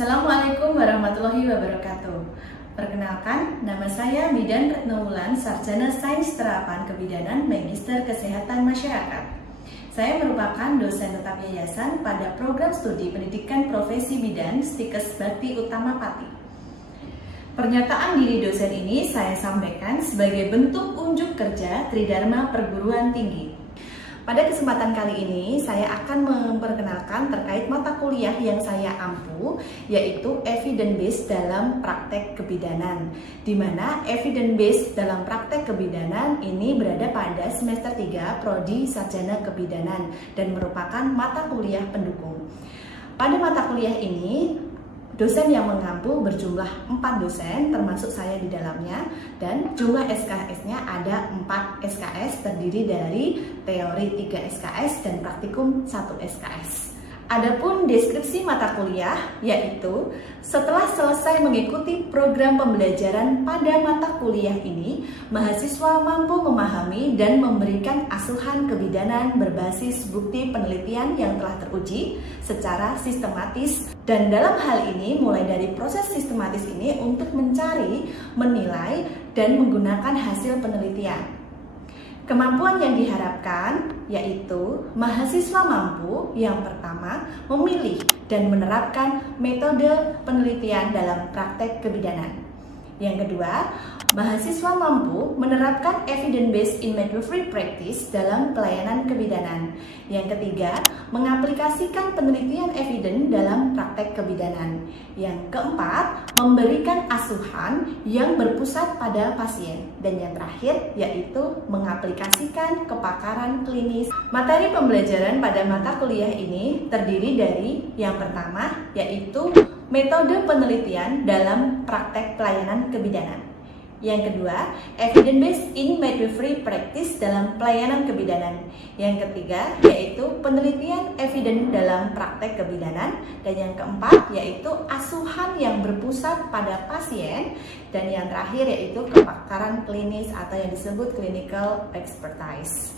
Assalamualaikum warahmatullahi wabarakatuh. Perkenalkan, nama saya Bidan Retnowulan, Sarjana Sains Terapan Kebidanan Magister Kesehatan Masyarakat. Saya merupakan dosen tetap yayasan pada program studi pendidikan profesi bidan Stikes Bakti Utama Pati. Pernyataan diri dosen ini saya sampaikan sebagai bentuk unjuk kerja Tridharma Perguruan Tinggi. Pada kesempatan kali ini, saya akan memperkenalkan terkait mata kuliah yang saya ampu, yaitu Evidence Based dalam Praktek Kebidanan, di mana Evidence Based dalam Praktek Kebidanan ini berada pada semester 3 Prodi Sarjana Kebidanan dan merupakan mata kuliah pendukung. Pada mata kuliah ini, dosen yang mengampu berjumlah 4 dosen, termasuk saya di dalamnya, dan jumlah SKS-nya ada 4 SKS, terdiri dari teori 3 SKS dan praktikum 1 SKS. Adapun deskripsi mata kuliah, yaitu setelah selesai mengikuti program pembelajaran pada mata kuliah ini, mahasiswa mampu memahami dan memberikan asuhan kebidanan berbasis bukti penelitian yang telah teruji secara sistematis, dan dalam hal ini mulai dari proses sistematis ini untuk mencari, menilai, dan menggunakan hasil penelitian. Kemampuan yang diharapkan yaitu mahasiswa mampu yang pertama memilih dan menerapkan metode penelitian dalam praktek kebidanan. Yang kedua, mahasiswa mampu menerapkan evidence-based in midwifery practice dalam pelayanan kebidanan. Yang ketiga, mengaplikasikan penelitian evidence dalam praktek kebidanan. Yang keempat, memberikan asuhan yang berpusat pada pasien. Dan yang terakhir, yaitu mengaplikasikan kepakaran klinis. Materi pembelajaran pada mata kuliah ini terdiri dari yang pertama, yaitu metode penelitian dalam praktek pelayanan kebidanan. Yang kedua, evidence-based in midwifery practice dalam pelayanan kebidanan. Yang ketiga, yaitu penelitian evidence dalam praktek kebidanan. Dan yang keempat, yaitu asuhan yang berpusat pada pasien. Dan yang terakhir, yaitu kepakaran klinis atau yang disebut clinical expertise.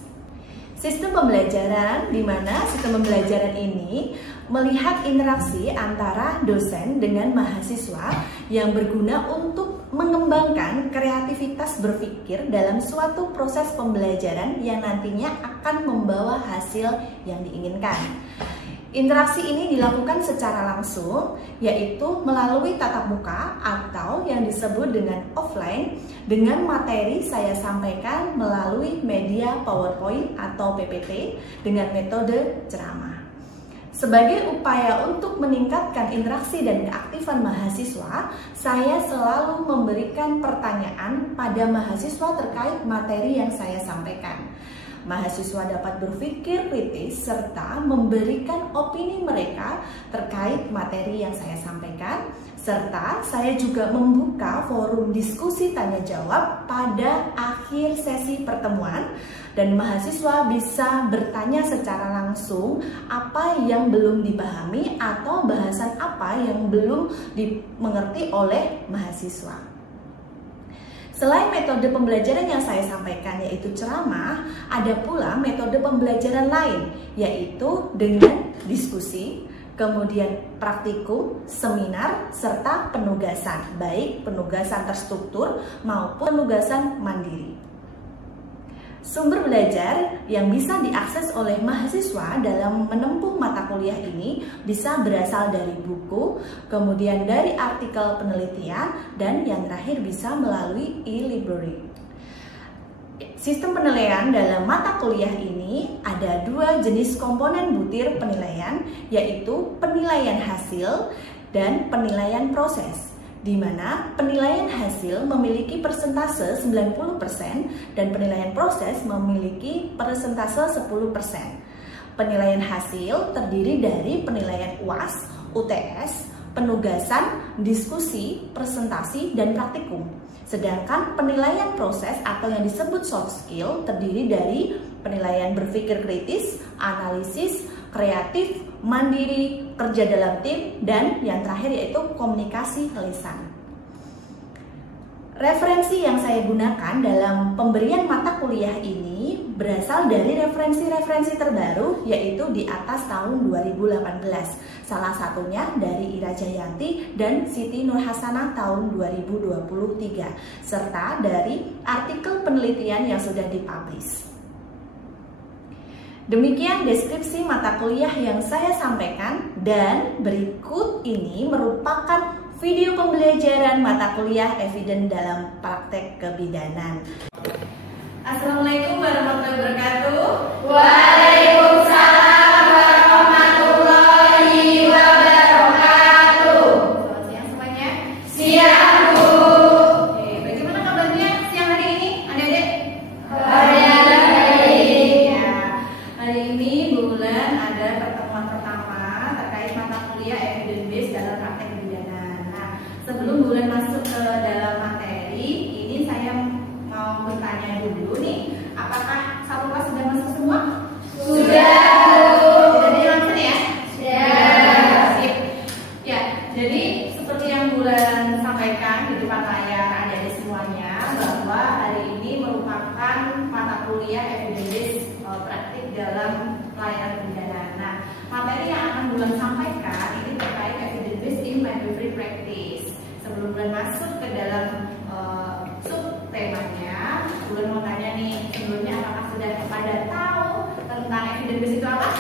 Sistem pembelajaran, di mana sistem pembelajaran ini melihat interaksi antara dosen dengan mahasiswa yang berguna untuk mengembangkan kreativitas berpikir dalam suatu proses pembelajaran yang nantinya akan membawa hasil yang diinginkan. Interaksi ini dilakukan secara langsung, yaitu melalui tatap muka atau yang disebut dengan offline, dengan materi saya sampaikan melalui media PowerPoint atau PPT dengan metode ceramah. Sebagai upaya untuk meningkatkan interaksi dan keaktifan mahasiswa, saya selalu memberikan pertanyaan pada mahasiswa terkait materi yang saya sampaikan. Mahasiswa dapat berpikir kritis serta memberikan opini mereka terkait materi yang saya sampaikan, serta saya juga membuka forum diskusi tanya jawab pada akhir sesi pertemuan, dan mahasiswa bisa bertanya secara langsung apa yang belum dipahami atau bahasan apa yang belum dimengerti oleh mahasiswa. Selain metode pembelajaran yang saya sampaikan yaitu ceramah, ada pula metode pembelajaran lain yaitu dengan diskusi, kemudian praktikum, seminar, serta penugasan, baik penugasan terstruktur maupun penugasan mandiri. Sumber belajar yang bisa diakses oleh mahasiswa dalam menempuh mata kuliah ini bisa berasal dari buku, kemudian dari artikel penelitian, dan yang terakhir bisa melalui e-library. Sistem penilaian dalam mata kuliah ini ada 2 jenis komponen butir penilaian, yaitu penilaian hasil dan penilaian proses, di mana penilaian hasil memiliki persentase 90% dan penilaian proses memiliki persentase 10%. Penilaian hasil terdiri dari penilaian UAS, UTS, penugasan, diskusi, presentasi, dan praktikum. Sedangkan penilaian proses atau yang disebut soft skill terdiri dari penilaian berpikir kritis, analisis, kreatif, mandiri, kerja dalam tim, dan yang terakhir yaitu komunikasi lisan. Referensi yang saya gunakan dalam pemberian mata kuliah ini berasal dari referensi-referensi terbaru, yaitu di atas tahun 2018. Salah satunya dari Ira Jayanti dan Siti Nurhasanah tahun 2023, serta dari artikel penelitian yang sudah dipublish. Demikian deskripsi mata kuliah yang saya sampaikan, dan berikut ini merupakan video pembelajaran mata kuliah Evidence dalam Praktek Kebidanan. Assalamualaikum warahmatullahi wabarakatuh. Waalaikumsalam warahmatullahi wabarakatuh. Selamat siang semuanya. Siang, Bu. Oke, bagaimana kabarnya siang hari ini, adik-adik? Baik. Ya, hari ini bulan ada pertemuan pertama terkait mata kuliah Evidence Based dalam Praktek Kebidanan. Nah, sebelum bulan masuk ke dalam materi, ini saya mau bertanya dulu nih, apakah satu kelas sudah masuk semua? Sudah, Bu. Jadi langsung ya? Sudah. Sip. Ya, jadi seperti yang bulan sampaikan di depan layar adik-adik semuanya, bahwa hari ini merupakan mata kuliah Evidence Praktik dalam Pelayanan Kebidanan. Nah, materi yang akan bulan sampaikan ini terkait Evidence in Midwifery Practice. Sebelum bulan masuk ke dalam subtemanya, bulan mau tanya nih, sebelumnya apakah sudah pada tahu tentang Evidence itu apa?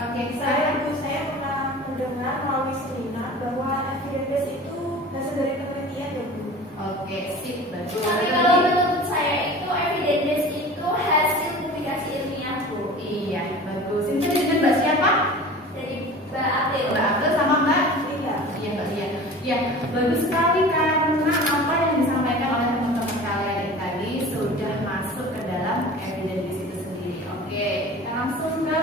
Oke, Saya pernah mendengar melalui seminar bahwa evidence itu hasil dari penelitian ya, Bu. Oke, sip, betul. Tapi kalau menurut saya itu evidence itu hasil publikasi ilmiah, Bu. Iya, bagus. Ini dengan Mbak siapa? Dari Mbak April. Mbak Abdul sama Mbak? Iya. Iya, Mbak Lia. Ya, bagus sekali karena apa yang disampaikan oleh teman-teman kalian tadi sudah masuk ke dalam evidence itu sendiri. Oke, kita langsung ke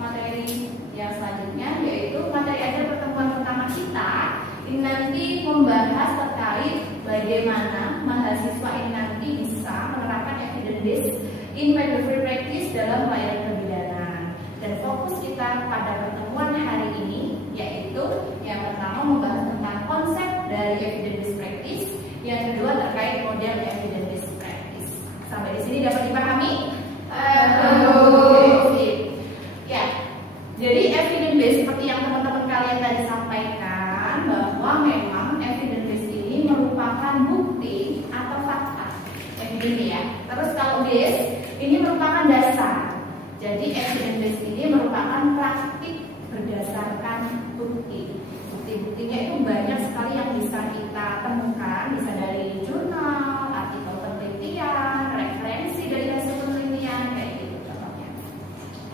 materi yang selanjutnya, yaitu materi ajar pertemuan pertama kita. Ini nanti membahas terkait bagaimana mahasiswa ini nanti bisa menerapkan evidence in midwifery practice dalam pelayanan kebidanan. Dan fokus kita pada pertemuan hari ini yaitu yang pertama membahas tentang konsep dari evidence practice, yang kedua terkait model evidence practice. Sampai di sini dapat dipahami? Sip. Ya, jadi evidence based seperti yang teman-teman kalian tadi sampaikan, bahwa memang evidence based ini merupakan bukti atau fakta. Evidence ya. Terus kalau base ini merupakan dasar. Jadi evidence based ini merupakan praktik berdasarkan bukti. Bukti-buktinya itu banyak sekali yang bisa kita temukan, bisa dari jurnal, artikel penelitian, referensi dari hasil penelitian, kayak gitu contohnya.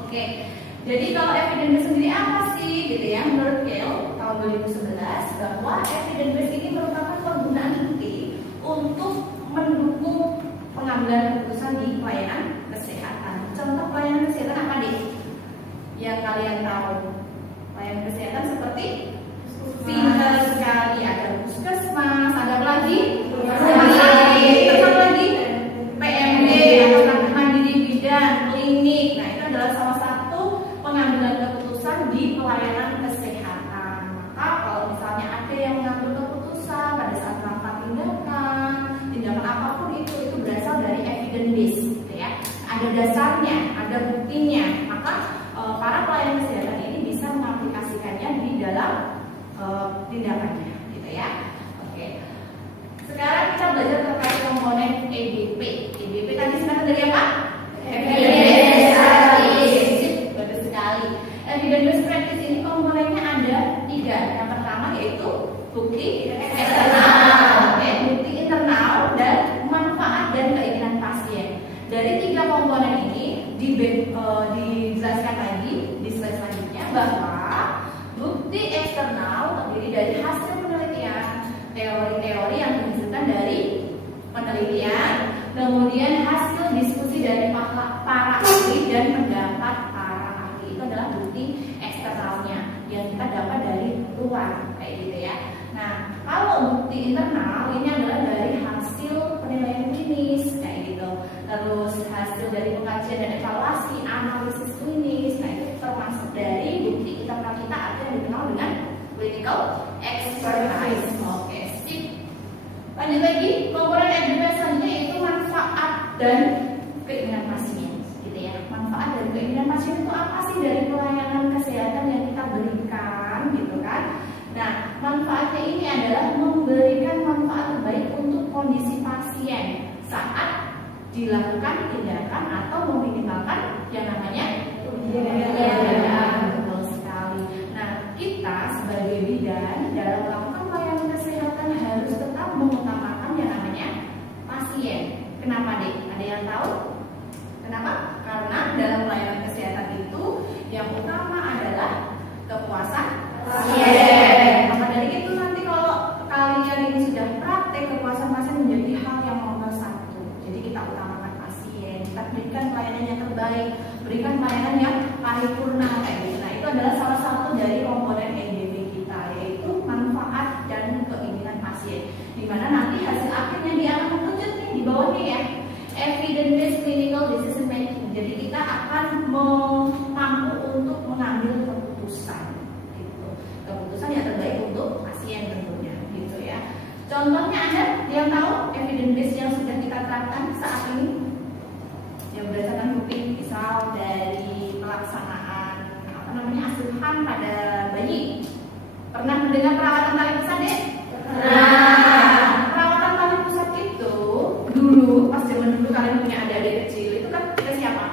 Oke, jadi kalau evidence sendiri apa sih, gitu ya? Menurut Gale tahun 2011 bahwa evidence based ini merupakan penggunaan bukti untuk mendukung pengambilan keputusan di pelayanan kesehatan. Contoh pelayanan kesehatan apa deh? Yang kalian tahu? Pelayanan kesehatan seperti pintar sekali, ada puskesmas, ada apa lagi? Terus apa lagi? PMD atau praktek mandiri bidan, klinik. Nah, itu adalah salah satu pengambilan keputusan di pelayanan kesehatan. Maka kalau misalnya ada yang mengambil keputusan pada saat melakukan tindakan apapun itu berasal dari evidence based, gitu ya. Ada dasarnya, ada buktinya. Maka para pelayan kesehatan ini bisa mengaplikasikannya di dalam tindakannya, gitu ya. Oke. Sekarang kita belajar terkait komponen EBP. EBP tadi singkatan dari apa? Evidence practice. Bagus sekali. Evidence practice ini komponennya ada 3. Yang pertama yaitu bukti eksternal, bukti internal, dan manfaat dan keinginan pasien. Dari 3 komponen ini dijelaskan lagi di slide selanjutnya bahwa bukti eksternal terdiri dari hasil penelitian, teori-teori yang dihasilkan dari penelitian, kemudian hasil diskusi dari para ahli dan pendapat para ahli. Itu adalah bukti eksternalnya yang kita dapat dari luar, kayak gitu ya. Nah, kalau bukti internal ini adalah dari hasil penilaian klinis, kayak gitu. Terus hasil dari pengkajian dan evaluasi, analisis klinis. Nah, itu termasuk dari bukti internal kita atau yang dikenal dengan clinical expertise. Oke, sip. Lanjut lagi, komponen evidence selanjutnya yaitu manfaat dan keinginan pasien, gitu ya. Manfaat dan keinginan pasien itu apa sih dari pelayanan kesehatan yang kita berikan, gitu kan? Nah, manfaatnya ini adalah memberikan manfaat terbaik untuk kondisi pasien saat dilakukan tindakan atau meminimalkan yang namanya kerugian. Betul sekali. Nah, kita sebagai bidan dalam melakukan pelayanan kesehatan harus tetap mengutamakan yang namanya pasien. Kenapa, Dek? Ada yang tahu? Kenapa? Karena dalam pelayanan kesehatan itu yang utama adalah kepuasan pasien. Maka dari itu nanti kalau kalian ini sudah praktek, kepuasan pasien menjadi hal yang nomor satu. Jadi kita utamakan pasien, kita berikan pelayanan yang terbaik, berikan pelayanan yang paripurna kayak gitu. Nah, itu adalah salah satu dari komponen EDP kita, yaitu manfaat dan keinginan pasien. Dimana nanti hasil akhirnya dia akan menunjuk nih di bawahnya ya, evidence-based clinical decision making. Jadi kita akan mampu untuk mengambil keputusan, gitu. Keputusan yang terbaik untuk pasien tentunya, gitu ya. Contohnya ada yang tahu evidence-based yang sudah kita terapkan saat ini, yang berdasarkan bukti, misal dari pelaksanaan asuhan pada bayi. Pernah mendengar perawatan tali pusat, Dek? Pernah. Perawatan tali pusat itu dulu, pas zaman dulu kalian punya adik-adik kecil, itu kan kita siapa?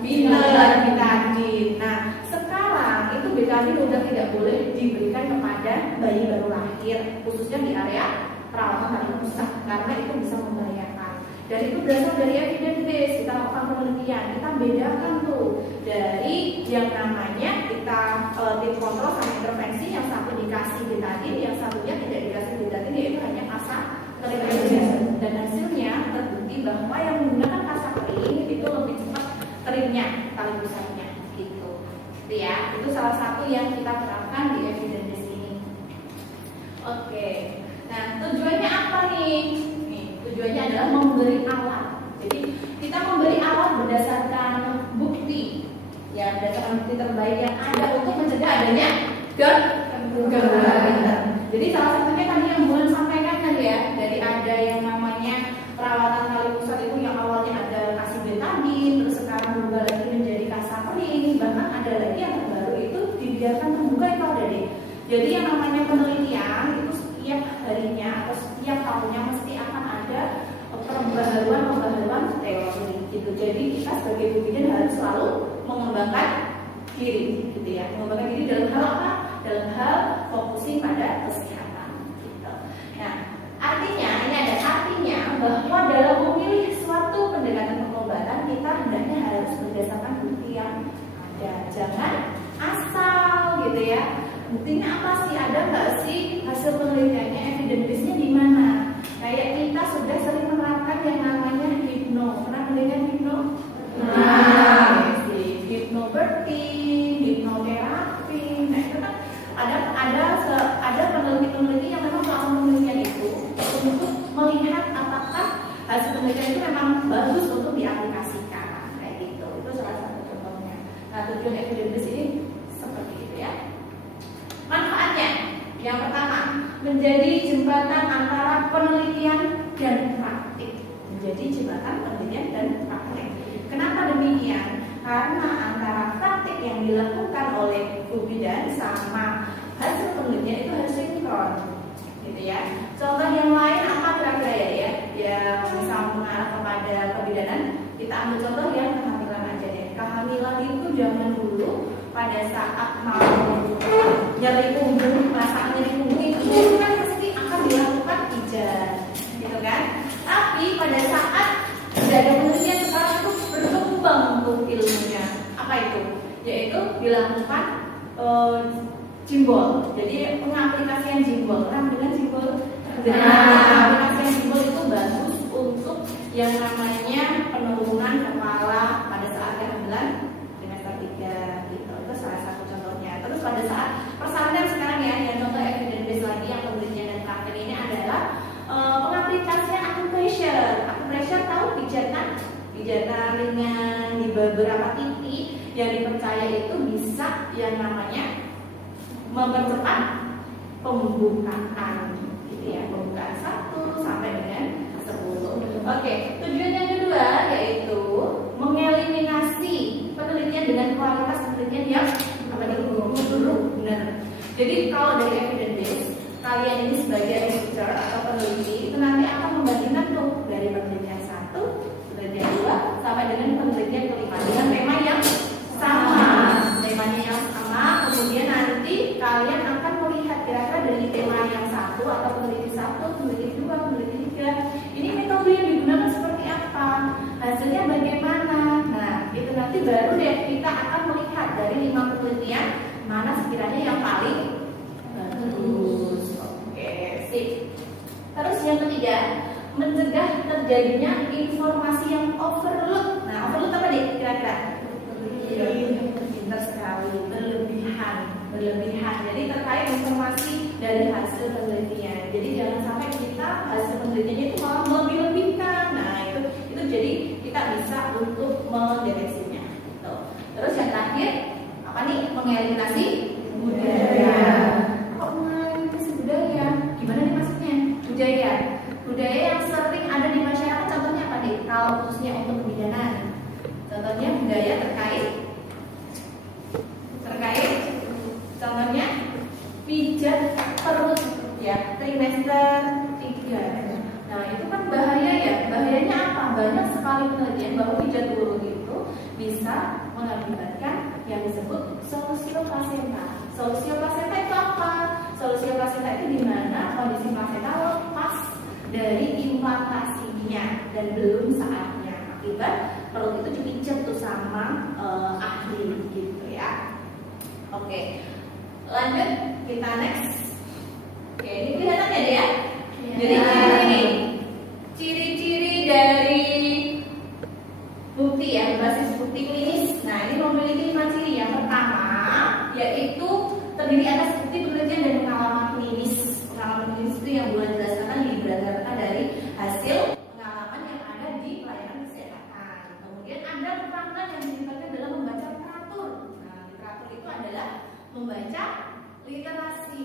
Betadine. Nah, sekarang itu betadine udah tidak boleh diberikan kepada bayi baru lahir, khususnya di area perawatan tali pusat, karena itu bisa membahayakan. Dan itu berasal dari evidence base, kita lakukan penelitian, kita bedakan tuh dari yang namanya kita tim kontrol sama intervensi, yang satu dikasih betadine, yang satunya tidak dikasih betadine, yaitu hanya kasa kering. Dan hasilnya terbukti bahwa yang menggunakan kasa kering itu lebih cepat keringnya tali pusatnya, gitu. Ya, itu salah satu yang kita terapkan di evidence base ini. Oke, nah tujuannya apa nih? Tujuannya adalah memberi alat. Jadi kita memberi alat berdasarkan bukti, ya berdasarkan bukti terbaik yang ada untuk mencegah adanya gangguan. Jadi salah satunya tadi yang Bulan sampaikan kan ya, dari ada yang namanya perawatan tali pusat itu yang awalnya ada kasih betadine, terus sekarang berubah lagi menjadi kasa kering, bahkan ada lagi yang terbaru itu dibiarkan terbuka itu ada deh. Jadi yang namanya penelitian itu setiap harinya atau setiap tahunnya mesti akan ada pembaharuan teori gitu. Jadi kita sebagai bidan harus selalu mengembangkan diri gitu ya. Mengembangkan diri dalam hal apa? Dalam hal fokusin pada kesehatan gitu. Nah, artinya ini ada artinya bahwa dalam memilih suatu pendekatan pengobatan kita hendaknya harus berdasarkan bukti yang ada. Jangan asal gitu ya. Buktinya apa sih? Ada nggak sih hasil penelitiannya, evidence base-nya di mana? Kayak kita sudah sering menerapkan yang namanya hipno. Pernah mendengar hipno? Nah, hipnobirthing, hipnoterapi. Nah, itu kan ada peneliti-peneliti yang memang melakukan penelitian itu untuk melihat apakah hasil penelitian itu memang bagus untuk diaplikasikan. Kayak gitu. Itu salah satu contohnya. Nah, tujuan evidence base ini seperti itu ya. Manfaatnya, yang pertama, menjadi jembatan antara penelitian dan praktik. Menjadi jembatan penelitian dan praktik. Kenapa demikian? Karena antara praktik yang dilakukan oleh Bu Bidan sama hasil penelitian itu harus sinkron, gitu ya. Contoh yang lain apa kira-kira ya? Yang misal mengarah kepada kebidanan, kita ambil contoh yang kehamilan aja deh. Kehamilan itu zaman dulu pada saat mau nyeri punggung, perasaan nyeri punggung itu kan pasti akan dilakukan pijat, gitu kan? Tapi pada saat sudah ada penelitian sekarang itu berkembang untuk ilmunya. Apa itu? Yaitu dilakukan jimbol. Jadi pengaplikasian jimbol. Orang dengan jimbol. Pengaplikasian jimbol itu bagus untuk yang namanya penurunan kepala pada saat kehamilan trimester 3 gitu. Itu salah satu contohnya. Terus pada saat persalinan sekarang ya, yang contoh evidence base lagi yang penelitian dan praktek ini adalah pengaplikasian acupressure. Acupressure tahu pijatan ringan di beberapa titik yang dipercaya itu bisa yang namanya mempercepat pembukaan gitu ya, pembukaan sel Oke, tujuan yang kedua yaitu mengeliminasi penelitian dengan kualitas penelitian yang buruk. Benar. Jadi kalau dari evidence base, kalian ini sebagai researcher atau peneliti itu nanti akan membandingkan tuh dari penelitian 1, penelitian 2 sampai dengan penelitian kelima dengan tema yang sama. Temanya yang sama, kemudian nanti kalian akan melihat kira-kira dari tema yang 1 atau peneliti 1, peneliti 2, peneliti 3 ini metode yang digunakan seperti apa, hasilnya bagaimana. Nah, itu nanti baru deh kita akan melihat dari 5 penelitian mana sekiranya yang paling bagus. Oke, sip. Terus yang ketiga, mencegah terjadinya informasi yang overload. Nah, overload apa deh kira-kira? Pintar sekali, berlebihan. Jadi terkait informasi dari hasil penelitian. Jadi jangan sampai kita hasil penelitiannya itu malah melebih-lebihkan. Nah, itu jadi kita bisa untuk mendeteksinya. Terus yang terakhir apa nih? Mengeliminasi budaya. Kok mengeliminasi budaya? Gimana nih maksudnya? Budaya yang sering ada di masyarakat. Contohnya apa nih? Kalau khususnya untuk kebidanan, contohnya budaya terkait contohnya pijat perut ya, trimester 3. Nah, itu kan bahaya ya. Bahayanya apa? Banyak sekali penelitian bahwa pijat perut itu bisa mengakibatkan yang disebut solusio plasenta. Solusio plasenta itu apa? Solusio plasenta itu di mana kondisi plasenta lepas dari implantasinya dan belum saatnya. Akibat perut itu dipijat tuh sama ahli gitu ya. Oke, lanjut kita next. Oke, ini kelihatan ya dia? Jadi ciri-ciri dari bukti ya, basis bukti klinis. Nah, ini memiliki 5 ciri. Yang pertama yaitu terdiri atas bukti penelitian dan pengalaman klinis. Pengalaman klinis itu yang boleh berdasarkan dari hasil pengalaman yang ada di pelayanan kesehatan. Kemudian ada peran yang dilibatkan dalam membaca literatur. Nah, literatur itu adalah membaca literasi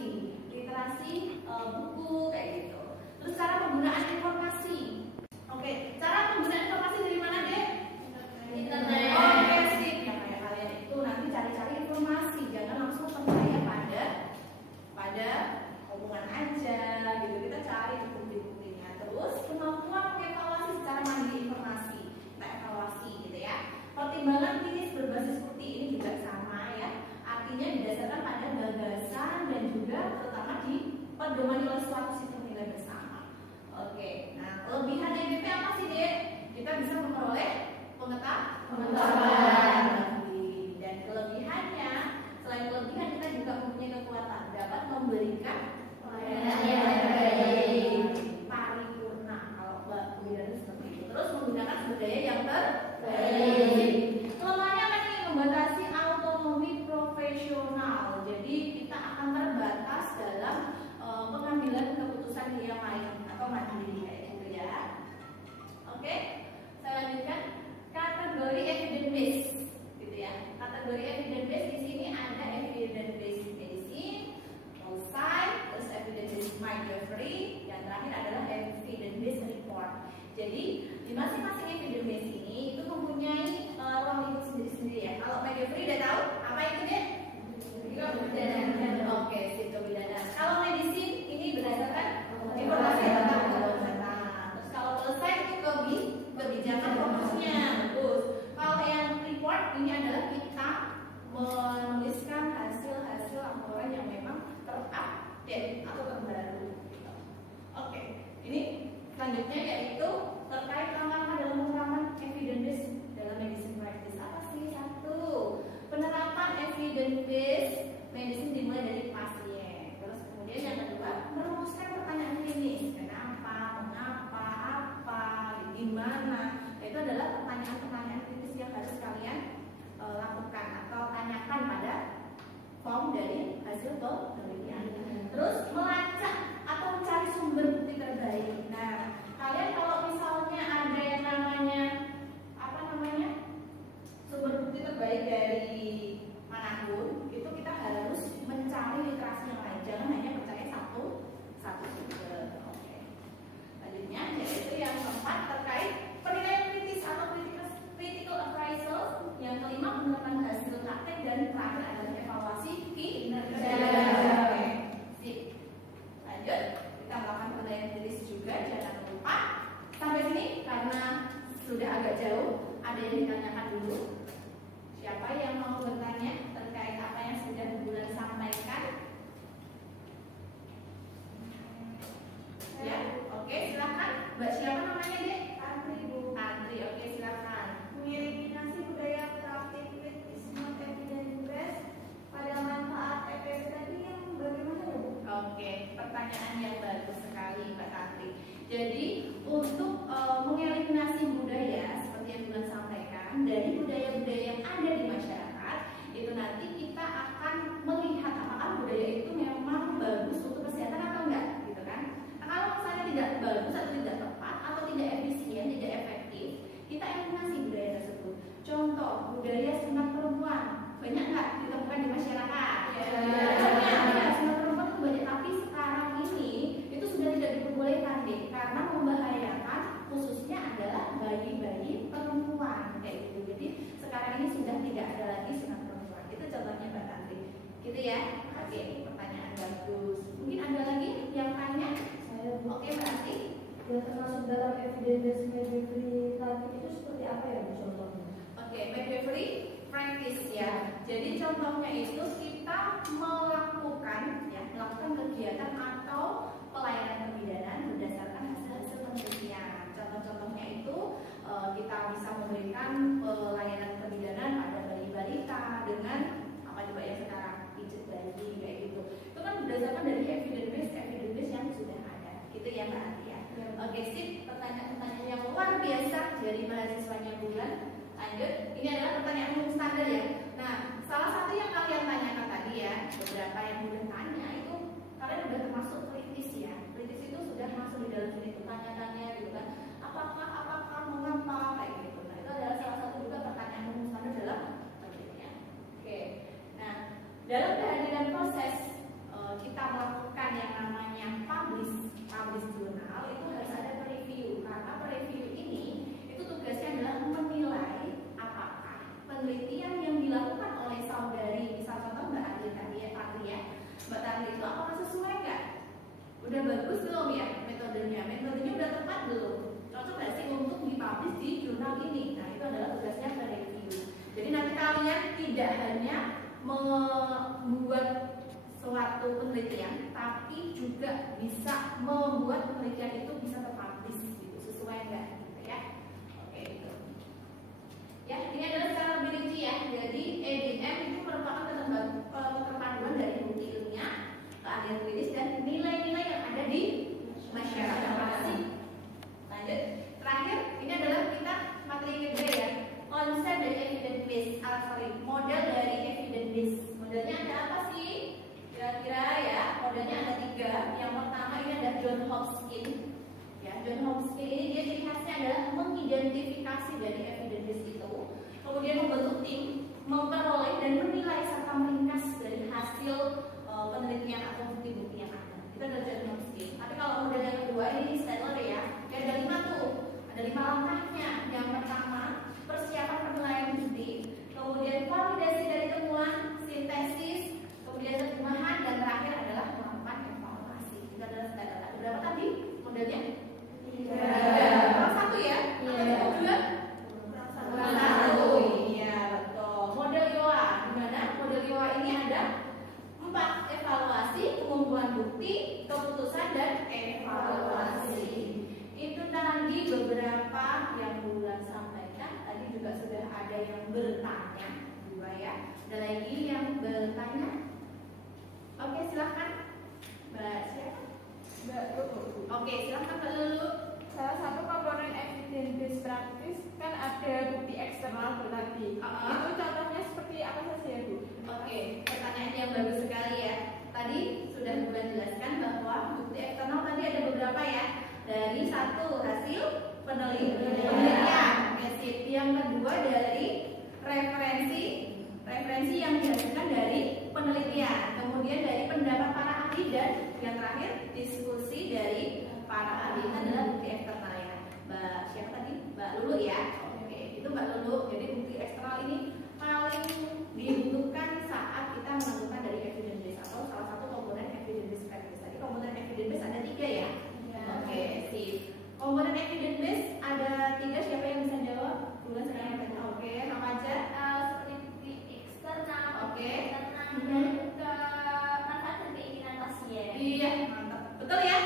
buku kayak gitu. Terus cara penggunaan informasi. Oke, cara penggunaan informasi dari mana deh? Internet. Oke, sip. Yang kayak kalian itu nanti cari-cari informasi, jangan langsung percaya pada omongan aja gitu. Kita cari bukti-buktinya. Terus kemampuan mengevaluasi secara mandiri informasi, kita evaluasi gitu ya. Pertimbangan klinis berbasis bukti ini juga sama ya. Artinya didasarkan pada gagasan dan juga terutama dipedomani oleh suatu sistem nilai bersama. Oke, nah kelebihan EBP apa sih Dek? Kita bisa memperoleh pengetahuan lebih. Dan kelebihannya, selain kelebihan kita juga mempunyai kekuatan dapat memberikan pelayanan yang baik, paripurna kalau kemudian seperti itu. Terus menggunakan sumber daya yang terbaik. Kelemahannya apa nih? Membatasi autonomi profesional. Jadi kita akan terbatas dalam pengambilan keputusan yang lain atau mandiri kayak gitu ya. Oke, saya lanjutkan kategori evidence base gitu ya. Kategori evidence base di sini ada evidence base medicine, science, terus evidence base midwifery, yang terakhir adalah evidence base report. Jadi di masing-masing evidence base ini itu mempunyai ruang lingkup sendiri-sendiri ya. Kalau midwifery udah tahu apa itu deh? Kebidanan. Oke, sip, kebidanan. Kalau medicine ini berdasarkan informasi yang tentang kesehatan. Terus kalau selesai itu kebijakan fokusnya. Terus kalau yang report ini adalah kita menuliskan hasil-hasil laporan yang memang terupdate atau terbaru. Oke, ini selanjutnya yaitu terkait langkah-langkah dalam penerapan evidence base dalam medicine practice. Apa sih? 1. Penerapan evidence base medicine dimulai dari pasien. Terus kemudian yang kedua, merumuskan pertanyaan klinis. Kenapa, mengapa, apa, di mana. Itu adalah pertanyaan-pertanyaan klinis yang harus kalian lakukan atau tanyakan pada form dari hasil penelitian. Terus melacak atau mencari sumber bukti terbaik. Nah, kalian kalau misalnya pertanyaan yang bagus sekali Mbak Tantri. Jadi untuk mengeliminasi budaya seperti yang Bulan sampaikan, dari budaya-budaya yang ada di masyarakat itu nanti kita akan melihat apakah budaya itu memang bagus untuk kesehatan atau enggak, gitu kan? Nah, kalau misalnya tidak bagus atau tidak tepat atau tidak efisien, tidak efektif, kita eliminasi budaya tersebut. Contoh budaya sunat perempuan banyak nggak ditemukan di masyarakat? Ya, sunat perempuan itu banyak, tapi sekarang ini itu sudah tidak diperbolehkan deh, karena membahayakan khususnya adalah bayi-bayi perempuan kayak gitu. Jadi sekarang ini sudah tidak ada lagi sunat perempuan. Itu contohnya Mbak Tantri. Gitu ya. Oke, pertanyaan bagus. Mungkin ada lagi yang tanya? Oke, Mbak Asti. Yang termasuk dalam evidence midwifery tadi itu seperti apa ya Bu contohnya? Oke, midwifery practice ya. Jadi contohnya itu kita melakukan kegiatan atau pelayanan kebidanan berdasarkan hasil penelitian. Contoh-contohnya itu kita bisa memberikan pelayanan kebidanan pada bayi balita dengan apa coba yang sekarang pijat bayi kayak gitu. Itu kan berdasarkan dari evidence yang sudah ada. Gitu ya Mbak Ati ya. Oke, sip. Pertanyaan yang luar biasa dari mahasiswanya Bulan. Lanjut, ini adalah pertanyaan umum standar ya. Nah, salah satu yang kalian tanyakan tadi ya, beberapa yang Bulan tanya itu kalian sudah termasuk kritis ya. Kritis itu sudah masuk di dalam sini tanya-tanya gitu kan. Apakah, mengapa kayak gitu. Nah, itu adalah salah satu juga pertanyaan umum standar dalam penelitian. Oke. Nah, dalam kehadiran proses kita melakukan yang namanya publish jurnal itu harus ada review, karena review ini itu tugasnya adalah menilai apakah penelitian yang dilakukan oleh saudari, misal contoh Mbak Adli tadi ya, Mbak Tantri itu apakah sesuai nggak? Udah bagus belum ya metodenya udah tepat belum? Cocok nggak sih untuk dipublish di jurnal ini? Nah, itu adalah tugasnya review. Jadi nanti kalian tidak hanya membuat suatu penelitian, tapi juga bisa membuat penelitian itu bisa terpublish gitu, sesuai enggak gitu ya. Oke, itu. Ya, ini adalah secara lebih rinci ya. Jadi EDM itu merupakan perpaduan dari bukti ilmiah, keahlian klinis dan nilai-nilai yang ada di masyarakat. Lanjut. Terakhir, ini adalah kita materi kedua ya. Konsep dari evidence base, model dari evidence base. Modelnya ada apa sih? Kira-kira ya, modelnya ada 3. Yang pertama ini ada John Hopkins. Ya, John Hopkins ini dia ciri khasnya adalah mengidentifikasi dari evidence itu, kemudian membentuk tim, memperoleh dan menilai serta meringkas dari hasil penelitian atau bukti-bukti yang ada. Itu adalah John Hopkins. Tapi kalau model yang kedua ini Stadler ya, ada 5 tuh, ada 5 langkahnya. Yang pertama persiapan penilaian bukti, kemudian validasi dari temuan, sintesis, kemudian terjemahan, dan terakhir adalah melakukan evaluasi. Itu adalah Stadler. Ada berapa tadi modelnya? 3. Kurang 1 ya? Atau 2? Kurang 1. Iya, betul. Model YOA, di mana model YOA ini ada 4: evaluasi, pengumpulan bukti, keputusan, dan evaluasi. Itu tadi beberapa yang Bulan sampaikan. Tadi juga sudah ada yang bertanya juga ya. Ada lagi yang bertanya? Oke, silahkan Mbak siapa? Mbak Lulu. Oke, silahkan Mbak Lulu. Salah satu komponen evidence based practice kan ada bukti eksternal tadi. Itu contohnya seperti apa saja ya Bu? Oke, pertanyaan yang bagus sekali ya. Tadi sudah Bulan jelaskan bahwa bukti eksternal tadi ada beberapa ya. Dari 1 hasil penelitian, yang kedua dari referensi yang dihasilkan dari penelitian, kemudian dari pendapat para ahli, dan yang terakhir diskusi dari para ahli. Itu adalah bukti eksternal ya. Mbak siapa tadi? Mbak Lulu ya. Oke, itu Mbak Lulu. Jadi bukti eksternal ini paling dibutuhkan saat kita menentukan dari evidence base atau salah satu komponen evidence base practice. Tadi komponen evidence base ada 3 ya. Oke, sip. Komponen evidence base ada 3. Siapa yang bisa jawab? Bulan saya. Oke, apa aja? Seperti eksternal, Oke. dan juga manfaat dan keinginan pasien. Iya, mantap. Betul ya?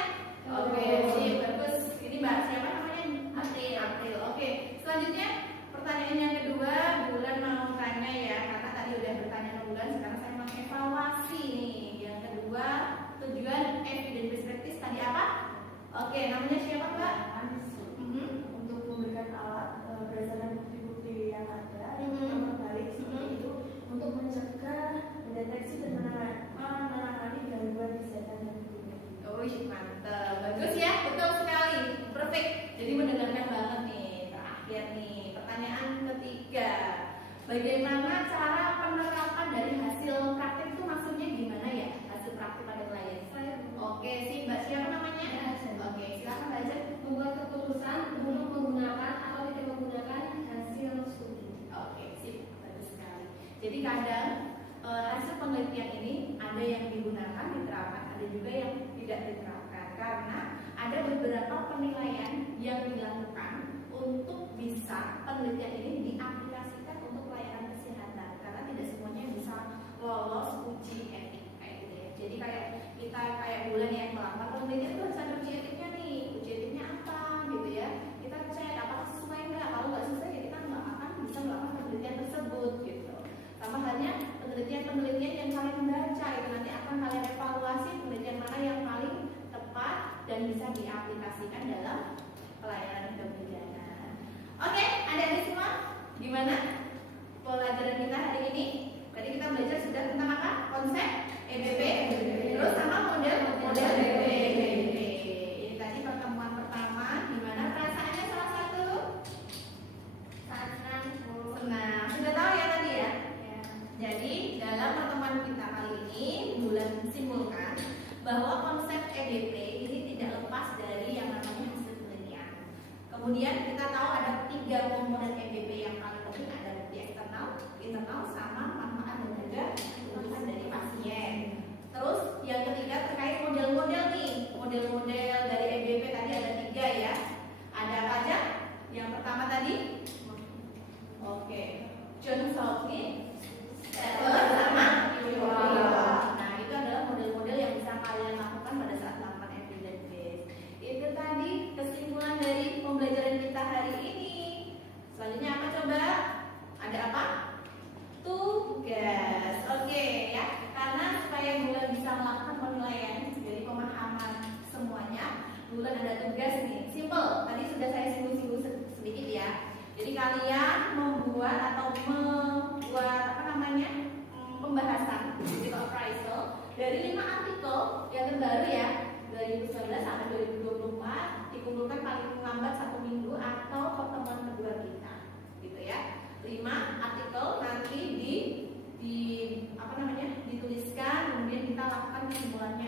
Oke, sip, bagus. Ini Mbak siapa namanya? April. Oke, selanjutnya pertanyaan yang kedua. Oke, namanya siapa Mbak? Untuk memberikan alat berdasarkan bukti-bukti yang ada yang terbalik seperti itu untuk mencegah, mendeteksi dan menangani gangguan kesehatan dan kejiwaan. Oh, mantap, bagus ya, betul sekali, perfect. Jadi mendengarkan banget nih. Terakhir nih, pertanyaan ketiga. Bagaimana cara penerapan dari hasil praktik itu maksudnya gimana ya? Hasil praktik pada klien. Oke, sih Mbak, siapa namanya? Oke, silakan Mbak Jen. Membuat keputusan untuk menggunakan atau tidak menggunakan hasil studi. Oke, sip, bagus sekali. Jadi kadang hasil penelitian ini ada yang digunakan, diterapkan, ada juga yang tidak diterapkan karena ada beberapa penilaian yang dilakukan untuk bisa penelitian ini diaplikasikan untuk pelayanan kesehatan karena tidak semuanya bisa lolos uji etik kayak gitu ya. Jadi kayak kita kayak bulan yang melakukan penelitian itu harus ada uji etiknya nih, uji etiknya apa gitu ya. Kita cek apakah sesuai nggak, kalau nggak sesuai ya kita nggak akan bisa melakukan penelitian tersebut gitu. Sama halnya penelitian-penelitian yang kalian membaca itu nanti akan kalian evaluasi penelitian mana yang paling tepat dan bisa diaplikasikan dalam pelayanan kebidanan. Oke, adik-adik semua, gimana pelajaran kita hari ini? Tadi kita belajar sudah tentang apa? Konsep EBP, terus sama model EBP. Ini tadi pertemuan pertama, gimana perasaannya salah satu? Senang. Senang. Sudah tahu ya tadi ya? Jadi dalam pertemuan kita kali ini bulan simpulkan bahwa konsep EBP ini tidak lepas dari yang namanya hasil penelitian. Kemudian kita tahu ada 3 komponen EBP yang paling penting, ada bukti eksternal, internal, sama manfaat dan juga kebutuhan dari pasien. Terus yang ketiga terkait model-model nih, model-model dari EBP tadi ada 3 ya. Ada apa aja? Yang pertama tadi, oke, John Salkin, sama Nah, itu adalah model-model yang bisa kalian lakukan pada saat melakukan evidence base. Itu tadi kesimpulan dari pembelajaran kita hari ini. Selanjutnya apa coba? Ada apa? Tugas. Oke ya, karena supaya bulan bisa melakukan penilaian dari pemahaman semuanya, bulan ada tugas nih. Simple. Tadi sudah saya singgung-singgung sedikit ya. Jadi kalian membuat atau membuat apa namanya pembahasan critical appraisal dari 5 artikel yang terbaru ya 2019 sampai 2024 dikumpulkan paling lambat 1 minggu atau pertemuan kedua kita gitu ya. 5 artikel nanti di apa namanya dituliskan kemudian kita lakukan kesimpulannya